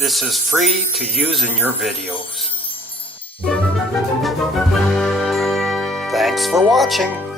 This is free to use in your videos. Thanks for watching.